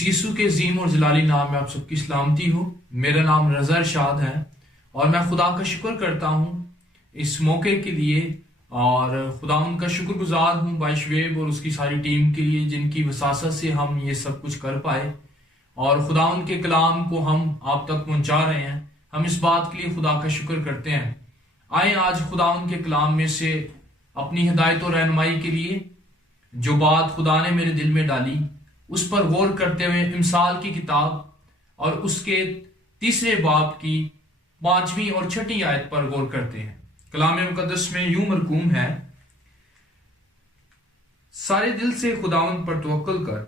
उस यीशु के अजीम और जलाली नाम में आप सबकी सलामती हो। मेरा नाम रज़ा इरशाद है और मैं खुदा का शुक्र करता हूँ इस मौके के लिए, और खुदा उनका शुक्रगुजार हूँ भाई शुएब और उसकी सारी टीम के लिए जिनकी वसासत से हम ये सब कुछ कर पाए और खुदा उनके कलाम को हम आप तक पहुँचा रहे हैं। हम इस बात के लिए खुदा का शुक्र करते हैं। आए आज खुदा उनके कलाम में से अपनी हिदायत और रहनुमाई के लिए जो बात खुदा ने मेरे दिल में डाली उस पर गौर करते हुए इमसाल की किताब और उसके 3 बाब की 5वीं और 6वीं आयत पर गौर करते हैं। कलाम मुकद्दस में यूं मरकूम है, सारे दिल से खुदावंद पर तवक्कुल कर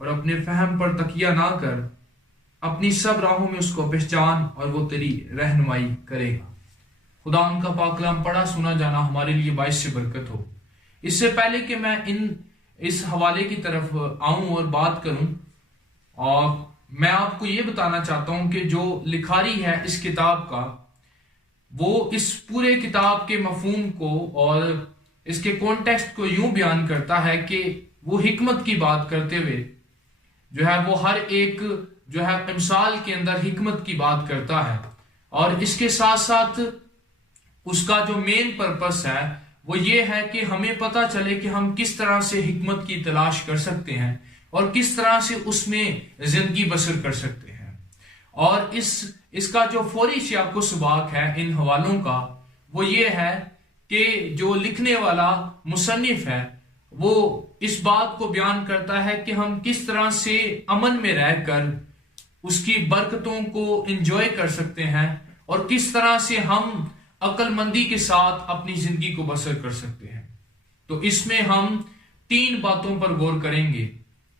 और अपने फहम पर तकिया ना कर, अपनी सब राहों में उसको पहचान और वो तेरी रहनुमाई करेगा। खुदा उनका पाक कलाम पढ़ा सुना जाना हमारे लिए बाइस से बरकत हो। इससे पहले कि मैं इस हवाले की तरफ आऊं और बात करूं, और मैं आपको ये बताना चाहता हूं कि जो लिखारी है इस किताब का, वो इस पूरे किताब के मफहूम को और इसके कॉन्टेक्स्ट को यूं बयान करता है कि वो हिकमत की बात करते हुए जो है वो हर एक जो है इमसाल के अंदर हिकमत की बात करता है, और इसके साथ साथ उसका जो मेन पर्पस है वो ये है कि हमें पता चले कि हम किस तरह से हिकमत की तलाश कर सकते हैं और किस तरह से उसमें जिंदगी बसर कर सकते हैं। और इसका जो फौरी सियाको सुबाक है इन हवालों का वो ये है कि जो लिखने वाला मुसन्निफ है वो इस बात को बयान करता है कि हम किस तरह से अमन में रहकर उसकी बरकतों को एंजॉय कर सकते हैं और किस तरह से हम अक्लमंदी के साथ अपनी जिंदगी को बसर कर सकते हैं। तो इसमें हम 3 बातों पर गौर करेंगे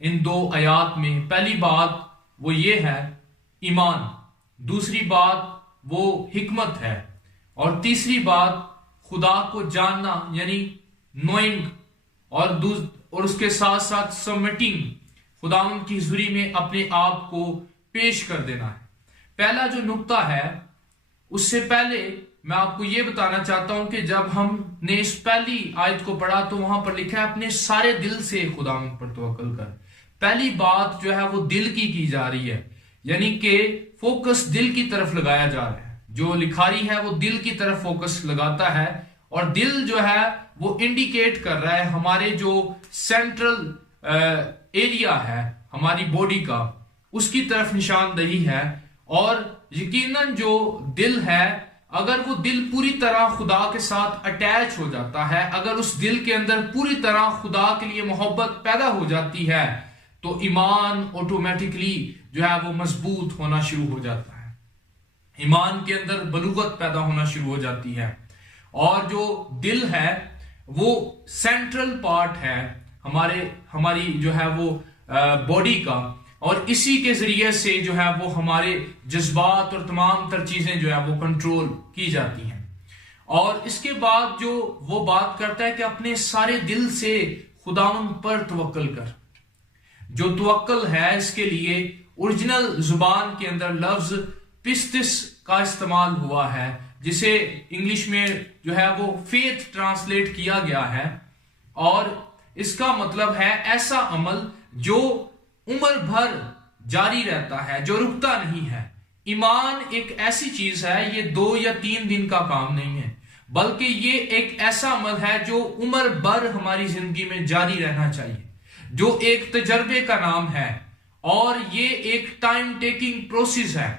इन 2 आयात में। पहली बात वो ये है ईमान, दूसरी बात वो हिकमत है, और तीसरी बात खुदा को जानना यानी नोइंग, और उसके साथ साथ सबमिटिंग, खुदा की हुजूरी में अपने आप को पेश कर देना है। पहला जो नुक्ता है, उससे पहले मैं आपको यह बताना चाहता हूं कि जब हमने इस पहली आयत को पढ़ा तो वहां पर लिखा है अपने सारे दिल से खुदा पर तवक्कुल कर। पहली बात जो है वो दिल की जा रही है, यानी कि फोकस दिल की तरफ लगाया जा रहा है। जो लिखारी है वो दिल की तरफ फोकस लगाता है, और दिल जो है वो इंडिकेट कर रहा है हमारे जो सेंट्रल एरिया है हमारी बॉडी का, उसकी तरफ निशानदही है। और यकीनन जो दिल है, अगर वो दिल पूरी तरह खुदा के साथ अटैच हो जाता है, अगर उस दिल के अंदर पूरी तरह खुदा के लिए मोहब्बत पैदा हो जाती है, तो ईमान ऑटोमेटिकली जो है वो मजबूत होना शुरू हो जाता है। ईमान के अंदर बलूगत पैदा होना शुरू हो जाती है। और जो दिल है वो सेंट्रल पार्ट है हमारी जो है वो बॉडी का, और इसी के जरिए से जो है वो हमारे जज्बात और तमाम तर चीजें जो है वो कंट्रोल की जाती हैं। और इसके बाद जो वो बात करता है कि अपने सारे दिल से खुदावन पर तवक्कुल कर। जो तवक्कुल है इसके लिए ओरिजिनल जुबान के अंदर लफ्ज पिस्तिस का इस्तेमाल हुआ है, जिसे इंग्लिश में जो है वो फेथ ट्रांसलेट किया गया है, और इसका मतलब है ऐसा अमल जो उम्र भर जारी रहता है, जो रुकता नहीं है। ईमान एक ऐसी चीज है, ये 2 या 3 दिन का काम नहीं है, बल्कि ये एक ऐसा अमल है जो उम्र भर हमारी जिंदगी में जारी रहना चाहिए, जो एक तजर्बे का नाम है, और ये एक टाइम टेकिंग प्रोसेस है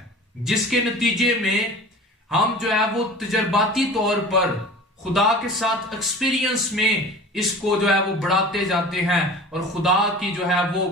जिसके नतीजे में हम जो है वो तजर्बाती तौर पर खुदा के साथ एक्सपीरियंस में इसको जो है वो बढ़ाते जाते हैं और खुदा की जो है वो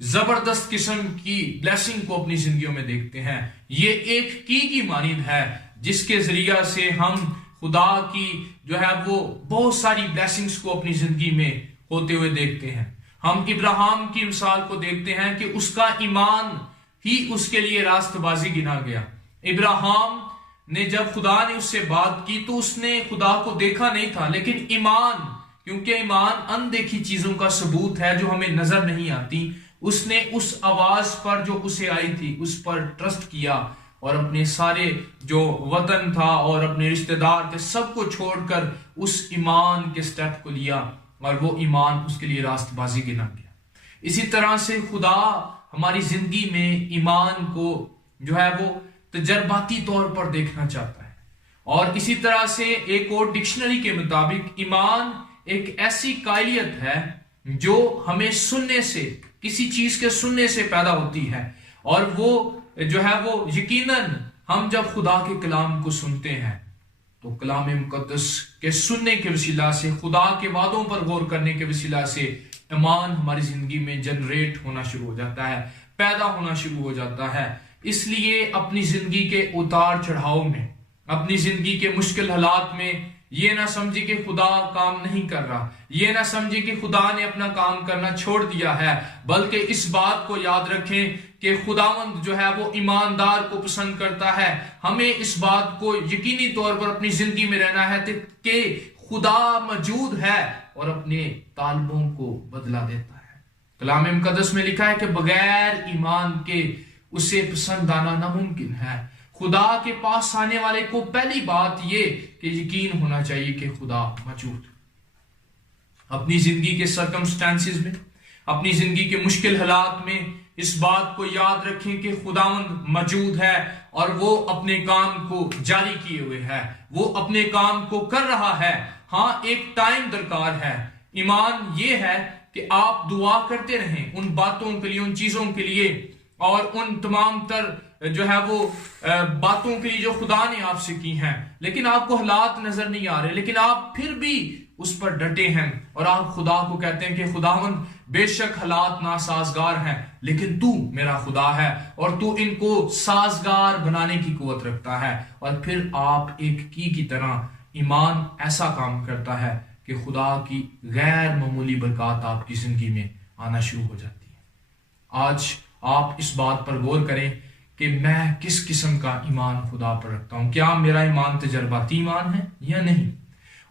जबरदस्त किस्म की ब्लेसिंग को अपनी जिंदगियों में देखते हैं। ये एक की मानिंद है जिसके जरिया से हम खुदा की जो है वो बहुत सारी ब्लेसिंग्स को अपनी जिंदगी में होते हुए देखते हैं। हम इब्राहिम की मिसाल को देखते हैं कि उसका ईमान ही उसके लिए रास्तबाजी गिना गया। इब्राहिम ने जब खुदा ने उससे बात की तो उसने खुदा को देखा नहीं था, लेकिन ईमान, क्योंकि ईमान अनदेखी चीजों का सबूत है जो हमें नजर नहीं आती, उसने उस आवाज पर जो उसे आई थी उस पर ट्रस्ट किया और अपने सारे जो वतन था और अपने रिश्तेदार थे सबको छोड़कर उस ईमान के स्टेप को लिया, और वो ईमान उसके लिए रास्तबाजी गिना गया। اسی طرح سے خدا ہماری زندگی میں ایمان کو جو ہے وہ تجرباتی طور پر دیکھنا چاہتا ہے. اور اسی طرح سے ایک اور ڈکشنری کے مطابق ایمان ایک ایسی قائلیت ہے جو ہمیں سننے سے، کسی چیز کے سننے سے پیدا ہوتی ہے، اور وہ جو ہے وہ یقیناً ہم جب خدا کے کلام کو سنتے ہیں تو کلام مقدس کے سننے کے وسیلہ سے، خدا کے وعدوں پر غور کرنے کے وسیلہ سے ایمان ہماری زندگی میں جنریٹ ہونا شروع ہو جاتا ہے، پیدا ہونا شروع ہو جاتا ہے. اس لیے اپنی زندگی کے اتار چڑھاؤ میں، اپنی زندگی کے مشکل حالات میں یہ نہ سمجھے کہ خدا کام نہیں کر رہا، یہ نہ سمجھے کہ خدا نے اپنا کام کرنا چھوڑ دیا ہے، بلکہ اس بات کو یاد رکھیں کہ خداوند جو ہے وہ ایماندار کو پسند کرتا ہے. ہمیں اس بات کو یقینی طور پر اپنی زندگی میں رہنا ہے کہ خدا موجود ہے اور اپنے طالبوں کو بدلہ دیتا ہے. کلام مقدس میں لکھا ہے کہ بغیر ایمان کے اسے پسند آنا ناممکن ہے. خدا کے پاس آنے والے کو پہلی بات یہ کہ یقین ہونا چاہیے کہ خدا موجود. اپنی زندگی کے سرکمسٹانسز میں، اپنی زندگی کے مشکل حالات میں اس بات کو یاد رکھیں کہ خداوند موجود ہے اور وہ اپنے کام کو جاری کیے ہوئے ہے، وہ اپنے کام کو کر رہا ہے. ہاں، ایک ٹائم درکار ہے. ایمان یہ ہے کہ آپ دعا کرتے رہیں ان باتوں کے لیے، ان چیزوں کے لیے، اور ان تمام تر جو ہے وہ باتوں کے لیے جو خدا نے آپ سے کی ہیں، لیکن آپ کو حالات نظر نہیں آ رہے، لیکن آپ پھر بھی اس پر ڈٹے ہیں اور آپ خدا کو کہتے ہیں کہ خداوند بے شک حالات ناسازگار ہیں، لیکن تو میرا خدا ہے اور تو ان کو سازگار بنانے کی قوت رکھتا ہے. اور پھر آپ ایک کی طرح ایمان ایسا کام کرتا ہے کہ خدا کی غیر معمولی برکات آپ کی زندگی میں آنا شروع ہو جاتی ہے. آج آپ اس بات پر غور کریں کہ میں کس قسم کا ایمان خدا پر رکھتا ہوں. کیا میرا ایمان تجرباتی ایمان ہے یا نہیں؟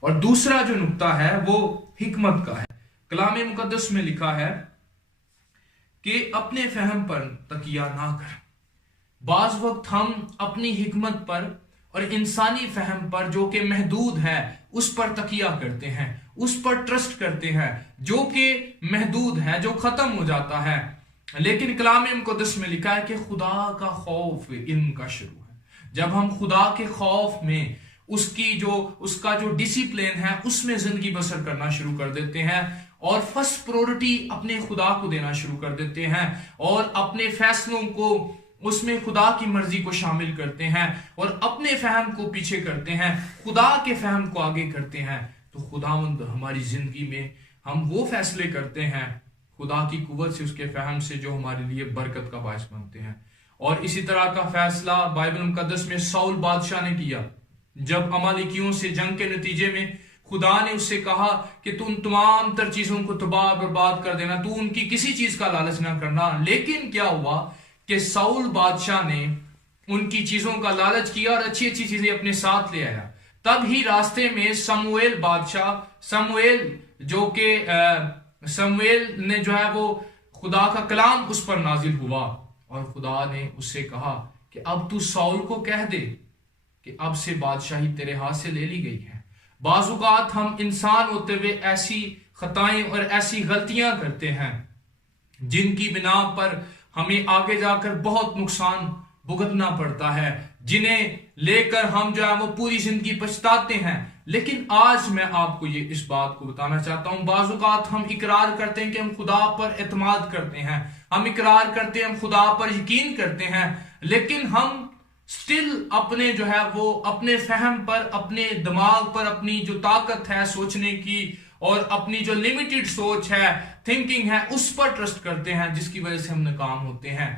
اور دوسرا جو نقطہ ہے وہ حکمت کا ہے. کلام مقدس میں لکھا ہے کہ اپنے فہم پر تکیہ نہ کر. بعض وقت ہم اپنی حکمت پر اور انسانی فہم پر جو کہ محدود ہے اس پر تکیہ کرتے ہیں، اس پر ٹرسٹ کرتے ہیں جو کہ محدود ہے، جو ختم ہو جاتا ہے. لیکن کلام مقدس میں لکھا ہے کہ خدا کا خوف علم کا شروع ہے. جب ہم خدا کے خوف میں اس کا جو ڈسپلن ہے اس میں زندگی بسر کرنا شروع کر دیتے ہیں اور فرسٹ پریورٹی اپنے خدا کو دینا شروع کر دیتے ہیں اور اپنے فیصلوں کو اس میں خدا کی مرضی کو شامل کرتے ہیں اور اپنے فہم کو پیچھے کرتے ہیں، خدا کے فہم کو آگے کرتے ہیں، تو خداوند ہماری زندگی میں ہم وہ فیصلے کرتے ہیں خدا کی قوت سے، اس کے فہم سے، جو ہمارے لیے برکت کا باعث بنتے ہیں. اور اسی طرح کا فیصلہ بائبل مقدس میں ساؤل بادشاہ نے کیا. جب امالیکیوں سے جنگ کے نتیجے میں خدا نے اس سے کہا کہ تو ان تمام تر چیزوں کو تباہ برباد کر دینا، تو ان کی کسی چیز کا لالچ نہ کرنا. لیکن کیا ہوا کہ ساؤل بادشاہ نے ان کی چیزوں کا لالچ کیا اور اچھی اچھی چیزیں اپنے ساتھ لے آیا. تب ہی راستے میں سمویل بادشاہ، سمویل نے جو ہے وہ خدا کا کلام اس پر نازل ہوا اور خدا نے اس سے کہا کہ اب تو ساؤل کو کہہ دے کہ اب سے بادشاہی تیرے ہاتھ سے لے لی گئی ہے. بعض اوقات ہم انسان ہوتے ہوئے ایسی خطائیں اور ایسی غلطیاں کرتے ہیں جن کی بنا پر ہمیں آگے جا کر بہت نقصان بھگتنا پڑتا ہے، جنہیں لے کر ہم جو ہے وہ پوری زندگی پچھتاتے ہیں. لیکن آج میں آپ کو یہ اس بات کو بتانا چاہتا ہوں، بعض اوقات ہم اقرار کرتے ہیں کہ ہم خدا پر اعتماد کرتے ہیں، ہم اقرار کرتے ہیں ہم خدا پر یقین کرتے ہیں، لیکن ہم سٹل اپنے جو ہے وہ اپنے فہم پر، اپنے دماغ پر، اپنی جو طاقت ہے سوچنے کی اور اپنی جو لیمیٹڈ سوچ ہے، تھنکنگ ہے، اس پر ٹرسٹ کرتے ہیں، جس کی وجہ سے ہم ناکام ہوتے ہیں.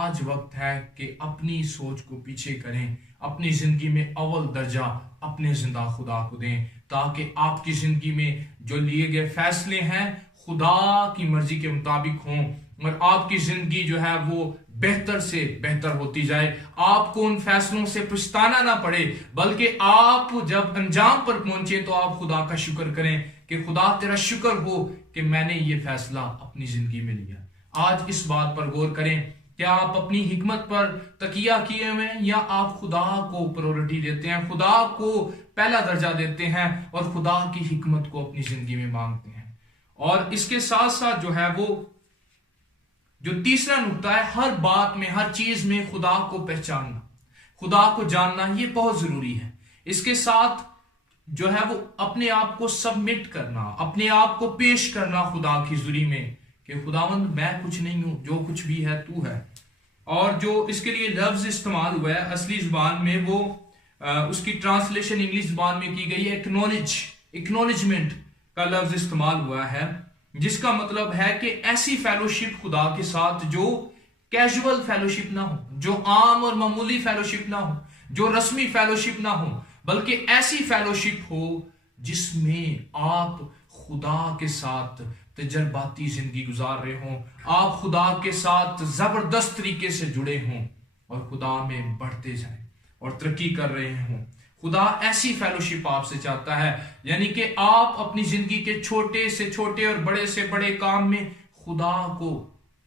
آج وقت ہے کہ اپنی سوچ کو پیچھے کریں، اپنی زندگی میں اول درجہ اپنے زندہ خدا کو دیں، تاکہ آپ کی زندگی میں جو لیے گئے فیصلے ہیں خدا کی مرضی کے مطابق ہوں اور آپ کی زندگی جو ہے وہ بہتر سے بہتر ہوتی جائے. آپ کو ان فیصلوں سے پچھتانا نہ پڑے، بلکہ آپ جب انجام پر پہنچے تو آپ خدا کا شکر کریں کہ خدا تیرا شکر ہو کہ میں نے یہ فیصلہ اپنی زندگی میں لیا. آج اس بات پر غور کریں، کیا آپ اپنی حکمت پر تکیہ کیے ہوئے ہیں یا آپ خدا کو پریورٹی دیتے ہیں، خدا کو پہلا درجہ دیتے ہیں اور خدا کی حکمت کو اپنی زندگی میں مانگتے ہیں؟ اور اس کے ساتھ ساتھ جو ہے وہ जो तीसरा नुक्ता है, हर बात में, हर चीज में खुदा को पहचानना, खुदा को जानना, ये बहुत जरूरी है। इसके साथ जो है वो अपने आप को सबमिट करना, अपने आप को पेश करना खुदा की हुजूरी में कि खुदावंद मैं कुछ नहीं हूं, जो कुछ भी है तू है। और जो इसके लिए लफ्ज इस्तेमाल हुआ है असली जुबान में, वो उसकी ट्रांसलेशन इंग्लिश जुबान में की गई है एक्नॉलेजमेंट का लफ्ज इस्तेमाल हुआ है, जिसका मतलब है कि ऐसी फेलोशिप खुदा के साथ जो कैजुअल फेलोशिप ना हो, जो आम और मामूली फेलोशिप ना हो, जो रस्मी फेलोशिप ना हो, बल्कि ऐसी फेलोशिप हो जिसमें आप खुदा के साथ तजर्बाती जिंदगी गुजार रहे हों, आप खुदा के साथ जबरदस्त तरीके से जुड़े हों और खुदा में बढ़ते जाएं और तरक्की कर रहे हों। खुदा ऐसी फेलोशिप आपसे चाहता है, यानी कि आप अपनी जिंदगी के छोटे से छोटे और बड़े से बड़े काम में खुदा को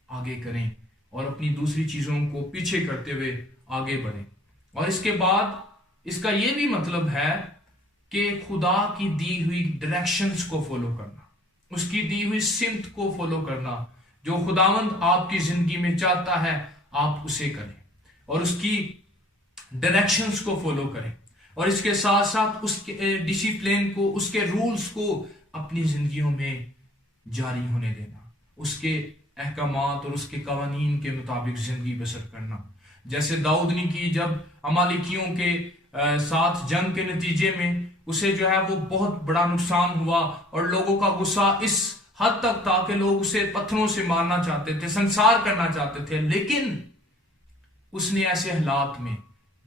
आगे करें और अपनी दूसरी चीजों को पीछे करते हुए आगे बढ़ें। और इसके बाद इसका यह भी मतलब है कि खुदा की दी हुई डायरेक्शंस को फॉलो करना, उसकी दी हुई सिमत को फॉलो करना, जो खुदावंद आपकी जिंदगी में चाहता है आप उसे करें और उसकी डायरेक्शंस को फॉलो करें, और इसके साथ साथ उसके डिसिप्लिन को, उसके रूल्स को अपनी जिंदगियों में जारी होने देना, उसके अहकामात और उसके कवानीन के मुताबिक जिंदगी बसर करना। जैसे दाऊद ने की, जब अमालिकियों के साथ जंग के नतीजे में उसे जो है वो बहुत बड़ा नुकसान हुआ और लोगों का गुस्सा इस हद तक था कि लोग उसे पत्थरों से मारना चाहते थे, संसार करना चाहते थे, लेकिन उसने ऐसे हालात में,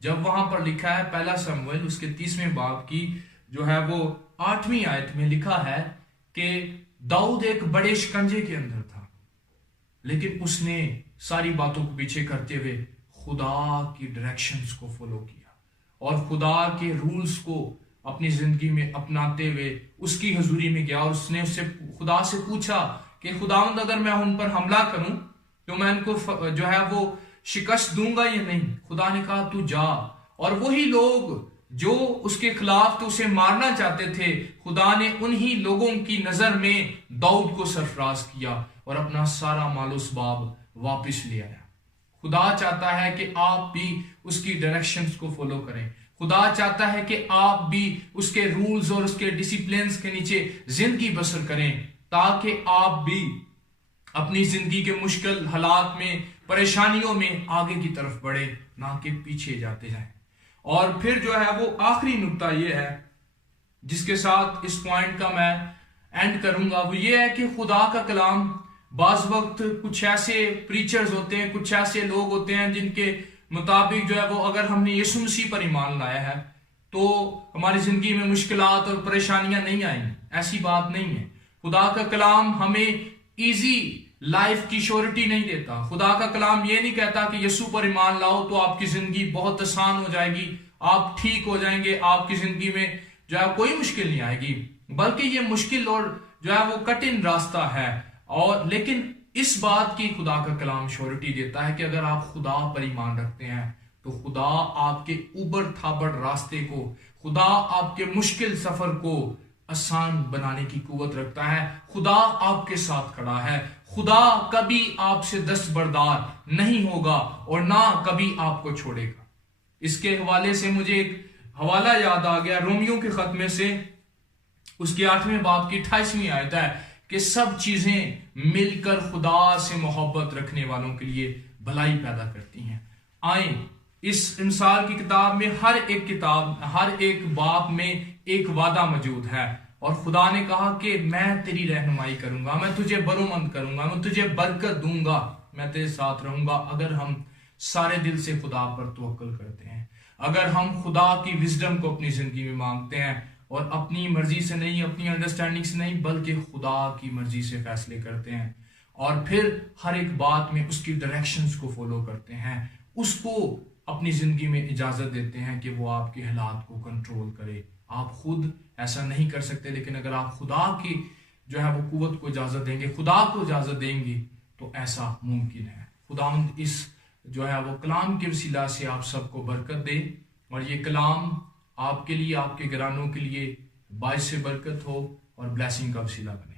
जब वहां पर लिखा है पहला शमूएल उसके 30वें बाब की जो है वो 8वीं आयत में लिखा है कि दाऊद एक बड़े शिकंजे के अंदर था, लेकिन उसने सारी बातों को पीछे करते हुए खुदा की डायरेक्शंस को फॉलो किया और खुदा के रूल्स को अपनी जिंदगी में अपनाते हुए उसकी हजूरी में गया और उसने उससे खुदा से पूछा कि खुदावंद अगर मैं उन पर हमला करूं तो मैं उनको जो है वो शिकस्त दूंगा या नहीं। खुदा ने कहा तू जा, और वही लोग जो उसके खिलाफ तो उसे मारना चाहते थे, खुदा ने उन्हीं लोगों की नजर में दाऊद को सरफराज किया और अपना सारा मालो-सबाब वापस ले आया। खुदा चाहता है कि आप भी उसकी डायरेक्शंस को फॉलो करें। खुदा चाहता है कि आप भी उसके रूल्स और उसके डिसिप्लिन्स के नीचे जिंदगी बसर करें, ताकि आप भी अपनी जिंदगी के मुश्किल हालात में, परेशानियों में आगे की तरफ बढ़े, ना कि पीछे जाते जाएं। और फिर जो है वो आखिरी नुक्ता ये है जिसके साथ इस पॉइंट का मैं एंड करूंगा, वो ये है कि खुदा का कलाम, बाज वक्त कुछ ऐसे प्रीचर्स होते हैं, कुछ ऐसे लोग होते हैं जिनके मुताबिक जो है वो अगर हमने यीशु मसीह पर ईमान लाया है तो हमारी जिंदगी में मुश्किलात और परेशानियां नहीं आएंगी। ऐसी बात नहीं है। खुदा का कलाम हमें इजी लाइफ की श्योरिटी नहीं देता। खुदा का कलाम ये नहीं कहता कि यीशु पर ईमान लाओ तो आपकी जिंदगी बहुत आसान हो जाएगी, आप ठीक हो जाएंगे, आपकी जिंदगी में जो है कोई मुश्किल नहीं आएगी, बल्कि ये मुश्किल और जो है वो कठिन रास्ता है। और लेकिन इस बात की खुदा का कलाम श्योरिटी देता है कि अगर आप खुदा पर ईमान रखते हैं तो खुदा आपके उबड़ खाबड़ रास्ते को, खुदा आपके मुश्किल सफर को आसान बनाने की कुव्वत रखता है। खुदा आपके साथ खड़ा है। खुदा कभी आपसे दस्तबरदार नहीं होगा और ना कभी आपको छोड़ेगा। इसके हवाले से मुझे एक हवाला याद आ गया रोमियो के खत में से, उसके 8वें बाब की 28वीं आयत है कि सब चीजें मिलकर खुदा से मोहब्बत रखने वालों के लिए भलाई पैदा करती हैं। आए इस इंसाल की किताब में हर एक बाब में एक वादा मौजूद है और खुदा ने कहा कि मैं तेरी रहनुमाई करूंगा, मैं तुझे बरोमंद करूंगा, मैं तुझे बरकत दूंगा, मैं तेरे साथ रहूंगा अगर हम सारे दिल से खुदा पर तवक्कुल करते हैं, अगर हम खुदा की विजडम को अपनी जिंदगी में मांगते हैं और अपनी मर्जी से नहीं, अपनी अंडरस्टैंडिंग से नहीं, बल्कि खुदा की मर्जी से फैसले करते हैं और फिर हर एक बात में उसकी डायरेक्शंस को फॉलो करते हैं, उसको अपनी जिंदगी में इजाजत देते हैं कि वो आपके हालात को कंट्रोल करे। आप खुद ऐसा नहीं कर सकते, लेकिन अगर आप खुदा की जो है वो कुव्वत को इजाजत देंगे, खुदा को इजाजत देंगे तो ऐसा मुमकिन है। खुदा इस जो है वो कलाम के वसीला से आप सबको बरकत दे और ये कलाम आपके लिए, आपके घरानों के लिए बाइस से बरकत हो और ब्लेसिंग का वसीला बने।